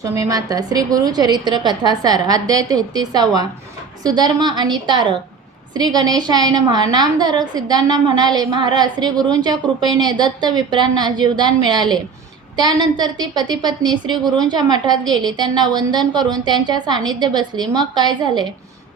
स्वामी माता श्री गुरुचरित्र कथासार अध्याय 33वा सुधर्म आणि तारक. श्री गणेशाय नमः. नामधारक सिद्धांना म्हणाले, महाराज, श्री गुरूंच्या कृपेने दत्त विप्रांना जीवदान मिळाले. त्यानंतर ती पतिपत्नी श्री गुरूंच्या मठात गेली. त्यांना वंदन करून त्यांच्या सानिध्य बसली. मग काय झाले?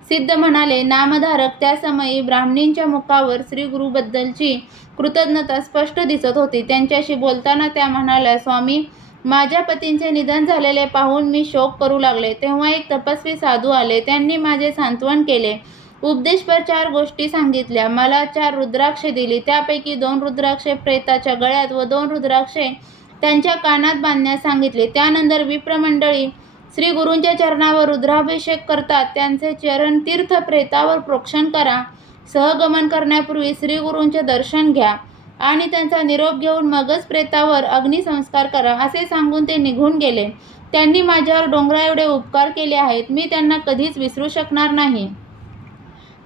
सिद्ध म्हणाले, नामधारक, त्या समयी ब्राह्मणींच्या मुखावर श्री गुरुबद्दलची कृतज्ञता स्पष्ट दिसत होती. त्यांच्याशी बोलताना त्या म्हणाल्या, स्वामी, माझ्या पतींचे निधन झालेले पाहून मी शोक करू लागले. तेव्हा एक तपस्वी साधू आले. त्यांनी माझे सांत्वन केले. उपदेशपर 4 गोष्टी सांगितल्या. मला 4 रुद्राक्षे दिली. त्यापैकी 2 रुद्राक्षे प्रेताच्या गळ्यात व 2 रुद्राक्षे त्यांच्या कानात बांधण्यास सांगितले. त्यानंतर विप्रमंडळी श्री गुरूंच्या चरणावर रुद्राभिषेक करतात. त्यांचे चरण तीर्थ प्रेतावर प्रोक्षण करा. सहगमन करण्यापूर्वी श्री गुरूंचे दर्शन घ्या आणि त्यांचा निरोप घेऊन मगच प्रेतावर अग्निसंस्कार करा, असे सांगून ते निघून गेले. त्यांनी माझ्यावर डोंगरा एवढे उपकार केले आहेत, मी त्यांना कधीच विसरू शकणार नाही.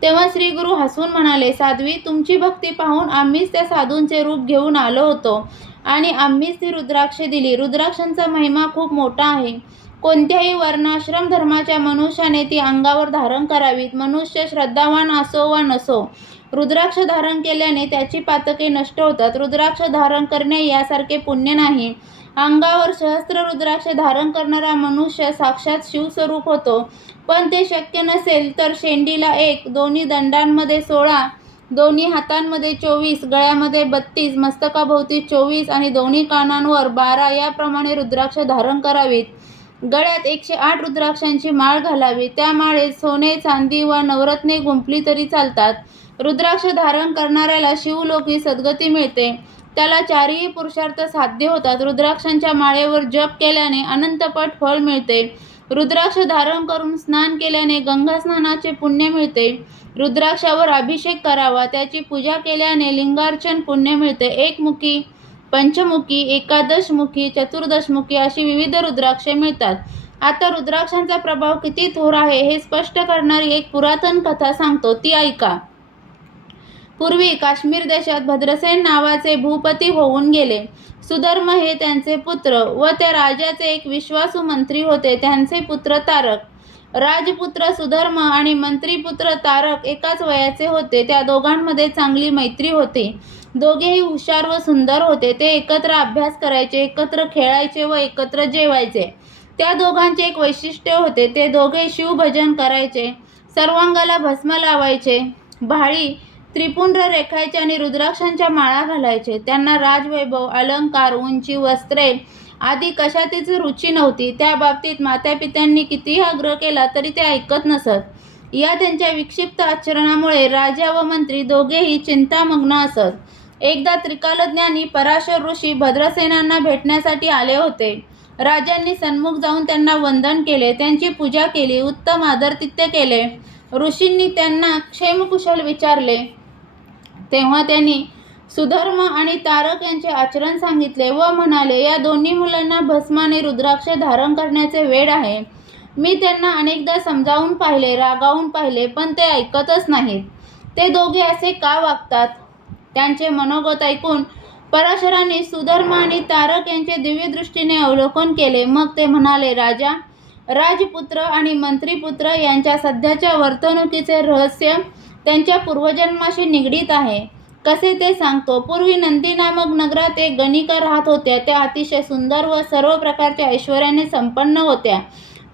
तेव्हा श्री गुरु हसून म्हणाले, साध्वी, तुमची भक्ती पाहून आम्हीच त्या साधूंचे रूप घेऊन आलो होतो आणि आम्हीच ती रुद्राक्षे दिली. रुद्राक्षांचा महिमा खूप मोठा आहे. कोणत्याही वर्णाश्रम धर्माच्या मनुष्याने ती अंगावर धारण करावीत. मनुष्य श्रद्धावान असो वा नसो, रुद्राक्ष धारण केल्याने त्याची पातके नष्ट होतात. रुद्राक्ष धारण करणे यासारखे पुण्य नाही. अंगावर सहस्त्र रुद्राक्ष धारण करणारा मनुष्य साक्षात शिवस्वरूप होतो. पण ते शक्य नसेल तर शेंडीला 1, दोन्ही दंडांमध्ये 16, दोन्ही हातांमध्ये 24, गळ्यामध्ये 32, मस्तकाभोवती 24 आणि दोन्ही कानांवर 12 याप्रमाणे रुद्राक्ष धारण करावीत. गळ्यात 108 रुद्राक्षांची माळ घालावी. त्या माळेत सोने, चांदी वा नवरत्ने गुंफली तरी चालतात. रुद्राक्ष धारण करणाऱ्याला शिवलोकी सद्गती मिळते. त्याला 4ही पुरुषार्थ साध्य होतात. रुद्राक्षांच्या माळेवर जप केल्याने अनंतपट फळ मिळते. रुद्राक्ष धारण करून स्नान केल्याने गंगा स्नानाचे पुण्य मिळते. रुद्राक्षावर अभिषेक करावा. त्याची पूजा केल्याने लिंगार्चन पुण्य मिळते. एकमुखी, पंचमुखी, एकादशमुखी, चतुर्दशमुखी अशी विविध रुद्राक्षे मिळतात. आता रुद्राक्षांचा प्रभाव किती थोर आहे हे स्पष्ट करणारी एक पुरातन कथा सांगतो, ती ऐका. पूर्वी काश्मीर देशात भद्रसेन नावाचे भूपती होऊन गेले. सुधर्म हे त्यांचे पुत्र व त्या राजाचे एक विश्वासू मंत्री होते. त्यांचे पुत्र तारक. राजपुत्र सुधर्म आणि मंत्रीपुत्र तारक एकाच वयाचे होते. त्या दोघांमध्ये चांगली मैत्री होती. दोघेही हुशार व सुंदर होते. ते एकत्र अभ्यास करायचे, एकत्र खेळायचे व एकत्र जेवायचे. त्या दोघांचे एक वैशिष्ट्य होते, ते दोघे शिवभजन करायचे, सर्वांगाला भस्म लावायचे, भाळी त्रिपुंड रेखायचे आणि रुद्राक्षांच्या माळा घालायचे. त्यांना राजवैभव, अलंकार, उंची, वस्त्रे आदी कशातीच रुची नव्हती. त्या बाबतीत मातापित्यांनी कितीही आग्रह केला तरी ते ऐकत नसत. या त्यांच्या विक्षिप्त आचरणामुळे राजा व मंत्री दोघेही चिंतामग्न असत. एकदा त्रिकालज्ञानी पराशर ऋषी भद्रसेनांना भेटण्यासाठी आले होते. राजांनी सन्मुख जाऊन त्यांना वंदन केले, त्यांची पूजा केली, उत्तम आदरातिथ्य केले. ऋषींनी त्यांना क्षेमकुशल विचारले. तेव्हा त्यांनी सुधर्म आणि तारक यांचे आचरण सांगितले व म्हणाले, या दोन्ही मुलांना भस्म आणि रुद्राक्ष धारण करण्याचे वेड आहे. मी त्यांना अनेकदा समजावून पाहिले, रागावून पाहिले, पण ते ऐकतच नाहीत. ते दोघे असे का वागतात? त्यांचे मनोगत ऐकून पराशरांनी सुधर्म आणि तारक यांचे दिव्यदृष्टीने अवलोकन केले. मग ते म्हणाले, राजा, राजपुत्र आणि मंत्रीपुत्र यांच्या सध्याच्या वर्तणुकीचे रहस्य त्यांच्या पूर्वजन्माशी निगडीत आहे. कसे ते सांगतो. पूर्वी नंदी नामक नगरात एक गणिका राहत होत्या. त्या अतिशय सुंदर व सर्व प्रकारच्या ऐश्वर्याने संपन्न होत्या.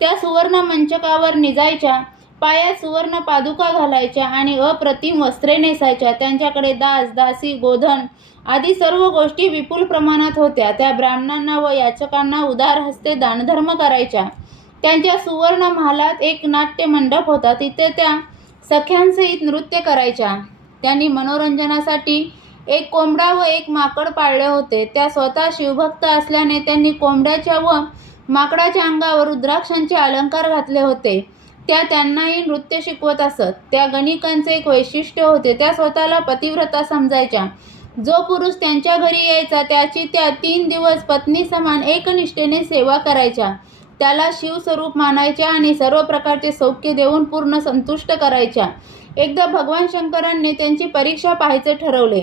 त्या सुवर्ण मंचकावर निजायच्या, पायात सुवर्ण पादुका घालायच्या आणि अप्रतिम वस्त्रे नेसायच्या. त्यांच्याकडे दास, दासी, गोधन आदी सर्व गोष्टी विपुल प्रमाणात होत्या. त्या ब्राह्मणांना व याचकांना उदार हस्ते दानधर्म करायच्या. त्यांच्या सुवर्ण महालात एक नाट्य मंडप होता. तिथे त्या सख्यांसहित नृत्य करायच्या. त्यांनी मनोरंजनासाठी एक कोंबडा व एक माकड पाळले होते. त्या स्वतः शिवभक्त असल्याने त्यांनी कोंबड्याच्या व माकडाच्या अंगावर रुद्राक्षांचे अलंकार घातले होते. त्या त्यांनाही नृत्य शिकवत असत. त्या गणिकांचे एक वैशिष्ट्य होते, त्या स्वतःला पतिव्रता समजायच्या. जो पुरुष त्यांच्या घरी यायचा त्याची त्या 3 दिवस पत्नी समान एकनिष्ठेने सेवा करायच्या. त्याला शिवस्वरूप मानायच्या आणि सर्व प्रकारचे सौख्य देऊन पूर्ण संतुष्ट करायच्या. एकदा भगवान शंकरांनी त्यांची परीक्षा पाहायचे ठरवले.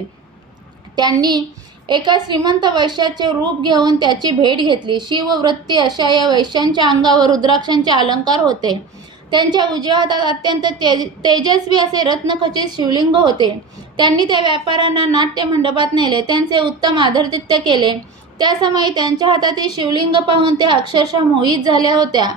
त्यांनी एका श्रीमंत वैश्याचे रूप घेऊन त्याची भेट घेतली. शिववृत्ती अशा या वैश्यांच्या अंगावर रुद्राक्षांचे अलंकार होते. त्यांच्या उजव्या हातात अत्यंत तेजस्वी असे रत्नखचित शिवलिंग होते. त्यांनी त्या व्यापाऱ्यांना नाट्य मंडपात नेले. त्यांचे उत्तम आदरातिथ्य केले. त्या समयी त्यांच्या हातातील शिवलिंग पाहून त्या अक्षरशः मोहित झाल्या होत्या.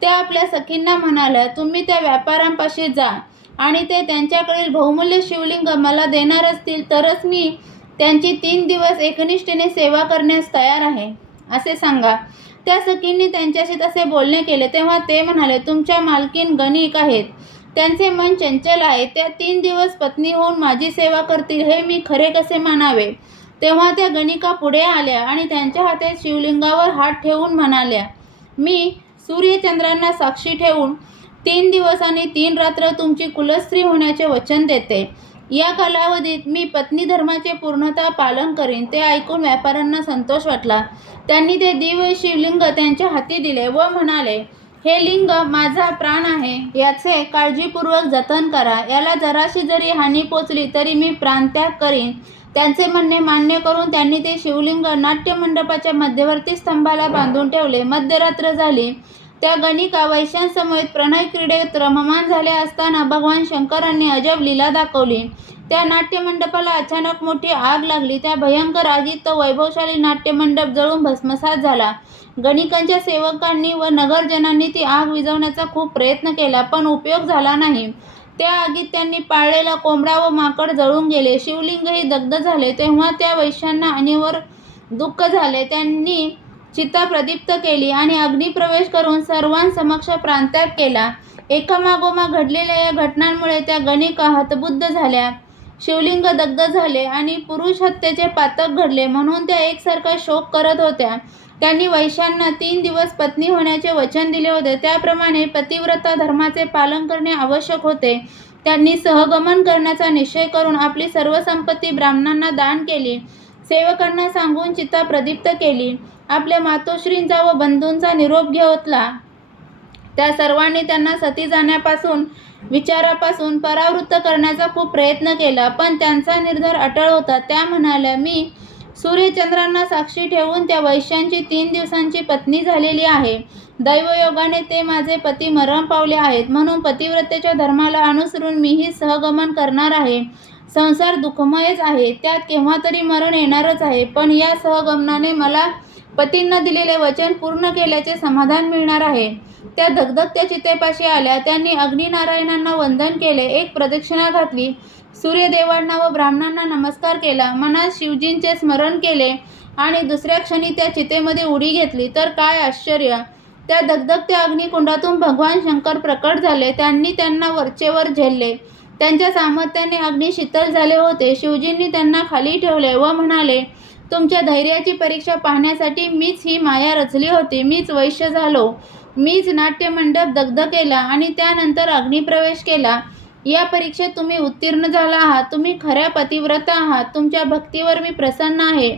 त्या आपल्या सखींना म्हणाल्या, तुम्ही त्या व्यापाऱ्यांपाशी जा आणि ते त्यांच्याकडील बहुमूल्य शिवलिंग मला देणार असतील तरच मी त्यांची 3 दिवस एकनिष्ठेने सेवा करण्यास तयार आहे असे सांगा. त्या सखींनी त्यांच्याशी तसे बोलणे केले. तेव्हा ते म्हणाले, तुमच्या मालकीन गणिक आहेत. त्यांचे मन चंचल आहे. त्या 3 दिवस पत्नी होऊन माझी सेवा करतील हे मी खरे कसे मानावे. तेव्हा त्या गणिका पुढे आल्या आणि त्यांच्या हातात शिवलिंगावर हात ठेवून म्हणाल्या, मी सूर्यचंद्रांना साक्षी ठेवून 3 दिवस आणि 3 रात्र तुमची कुलस्त्री होण्याचे वचन देते. या कालावधीत मी पत्नी धर्माचे पूर्णतः पालन करीन. ते ऐकून व्यापाऱ्यांना संतोष वाटला. त्यांनी ते दिव्य शिवलिंग त्यांच्या हाती दिले व म्हणाले, हे लिंग माझा प्राण आहे. याचे काळजीपूर्वक जतन करा. याला जराशी जरी हानी पोचली तरी मी प्राणत्याग करीन. त्यांचे म्हणणे मान्य करून त्यांनी ते शिवलिंग नाट्यमंडपाच्या मध्यवर्ती स्तंभाला बांधून ठेवले. मध्यरात्र झाली. त्या गणिका वैश्यांसमवेत प्रणय क्रीडेत रममाण झाल्या असताना भगवान शंकरांनी अजब लीला दाखवली. त्या नाट्यमंडपाला अचानक मोठी आग लागली. त्या भयंकर आगीत तो वैभवशाली नाट्यमंडप जळून भस्मसात झाला. गणिकांच्या सेवकांनी व नगरजनांनी ती आग विझवण्याचा खूप प्रयत्न केला, पण उपयोग झाला नाही. त्या आगीत त्यांनी पाळलेला कोंबडा व माकड जळून गेले. शिवलिंगही दग्ध झाले. तेव्हा त्या वैश्यांना अनिवार्य दुःख झाले. त्यांनी चिता प्रदीप्त केली आणि अग्निप्रवेश करून सर्वांसमक्ष प्राणत्याग केला. एकामागोमाग घडलेल्या या घटनांमुळे त्या गणिका हतबुद्ध झाल्या. शिवलिंग दग्ध झाले आणि पुरुष हत्येचे पातक घडले म्हणून त्या एकसारखा शोक करत होत्या. त्यांनी वैश्यांना 3 दिवस पत्नी होण्याचे वचन दिले होते. त्याप्रमाणे पतिव्रता धर्माचे पालन करणे आवश्यक होते. त्यांनी सहगमन करण्याचा निश्चय करून आपली सर्व संपत्ती ब्राह्मणांना दान केली. सेवकांना सांगून चिता प्रदीप्त केली. आपल्या मातोश्रींचा व बंधूंचा निरोप घेतला. त्या सर्वांनी त्यांना सती जाण्यापासून विचारापासून परावृत्त करण्याचा खूप प्रयत्न केला, पण त्यांचा निर्धार अटळ होता. त्या म्हणाल्या, मी सूर्यचंद्रांना साक्षी ठेवून त्या वैश्यांची 3 दिवसांची पत्नी झालेली आहे. दैवयोगाने ते माझे पती मरण पावले आहेत, म्हणून पतिव्रतेच्या धर्माला अनुसरून मीही सहगमन करणार आहे. संसार दुःखमयच आहे, त्यात केव्हा तरी मरण येणारच आहे, पण या सहगमनाने मला पतींना दिलेले वचन पूर्ण केल्याचे समाधान मिळणार आहे. त्या धगधगत्या चितेपाशी आल्या. त्यांनी अग्निनारायणांना वंदन केले. एक प्रदक्षिणा घातली. सूर्यदेवांना व ब्राह्मणांना नमस्कार केला. मनात शिवजींचे स्मरण केले आणि दुसऱ्या क्षणी त्या चितेमध्ये उडी घेतली. तर काय आश्चर्य! त्या धगधगत्या अग्निकुंडातून भगवान शंकर प्रकट झाले. त्यांनी त्यांना वरचेवर झेलले. त्यांच्या सामर्थ्याने अग्नी शीतल झाले होते. शिवजींनी त्यांना खाली ठेवले व म्हणाले, तुमच्या धैर्याची परीक्षा पाहण्यासाठी मीच ही माया रचली होती. मीच वैश्य झालो. मीच नाट्यमंडप दग्ध केला आणि त्यानंतर अग्निप्रवेश केला. या परीक्षेत तुम्ही उत्तीर्ण झाला आहात. तुम्ही खऱ्या पतिव्रता आहात. तुमच्या भक्तीवर मी प्रसन्न आहे.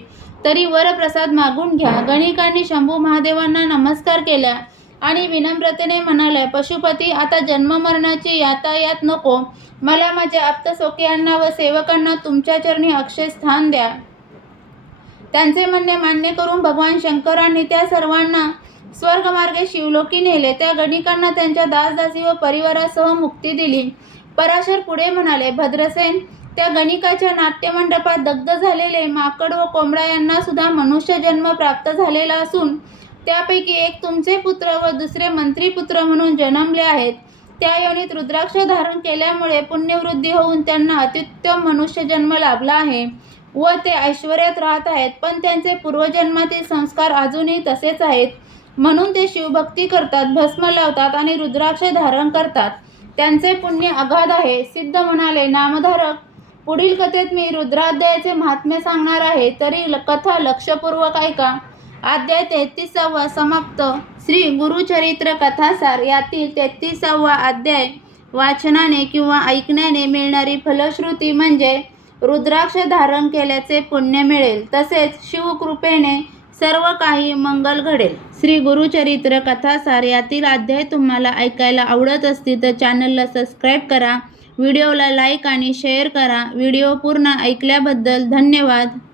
तरी वरप्रसाद मागून घ्या. गणिकांनी शंभू महादेवांना नमस्कार केला आणि विनम्रतेने म्हणाल्या, पशुपती, आता जन्ममरणाची यातायात नको. मला माझ्या आप्तसोकियांना व सेवकांना तुमच्या चरणी अक्षय स्थान द्या. त्यांचे म्हणणे मान्य करून भगवान शंकरांनी त्या सर्वांना स्वर्गमार्गे शिवलोकी नेले. त्या गणिकांना त्यांच्या दासदासी व परिवारासह मुक्ती दिली. पराशर पुढे म्हणाले, भद्रसेन, त्या गणिकाच्या नाट्यमंडपात दग्ध झालेले माकड व कोंबडा यांना सुद्धा मनुष्य जन्म प्राप्त झालेला असून त्यापैकी एक तुमचे पुत्र व दुसरे मंत्रीपुत्र म्हणून जन्मले आहेत. त्या योनीत रुद्राक्ष धारण केल्यामुळे पुण्यवृद्धी होऊन त्यांना अत्युत्तम मनुष्य जन्म लाभला आहे व ते ऐश्वर्यात राहत आहेत. पण त्यांचे पूर्वजन्मातील संस्कार अजूनही तसेच आहेत, म्हणून ते शिवभक्ती करतात, भस्म लावतात आणि रुद्राक्ष धारण करतात. त्यांचे पुण्य अगाध आहे. सिद्ध म्हणाले, नामधारक, पुढील कथेत मी रुद्राध्यायाचे महात्म्य सांगणार आहे, तरी कथा लक्षपूर्वक ऐका. अध्याय 33 समाप्त. श्री गुरुचरित्र कथासार यातील 33वा अध्याय वाचनाने किंवा ऐकण्याने मिळणारी फलश्रुती म्हणजे रुद्राक्ष धारण केल्याचे पुण्य मिळेल, तसेच शिवकृपेने सर्व काही मंगल घडेल. श्री गुरुचरित्र कथासार यातील अध्याय तुम्हाला ऐकायला आवडत असतील तर चॅनलला सबस्क्राईब करा, व्हिडिओला लाईक आणि शेअर करा. व्हिडिओ पूर्ण ऐकल्याबद्दल धन्यवाद.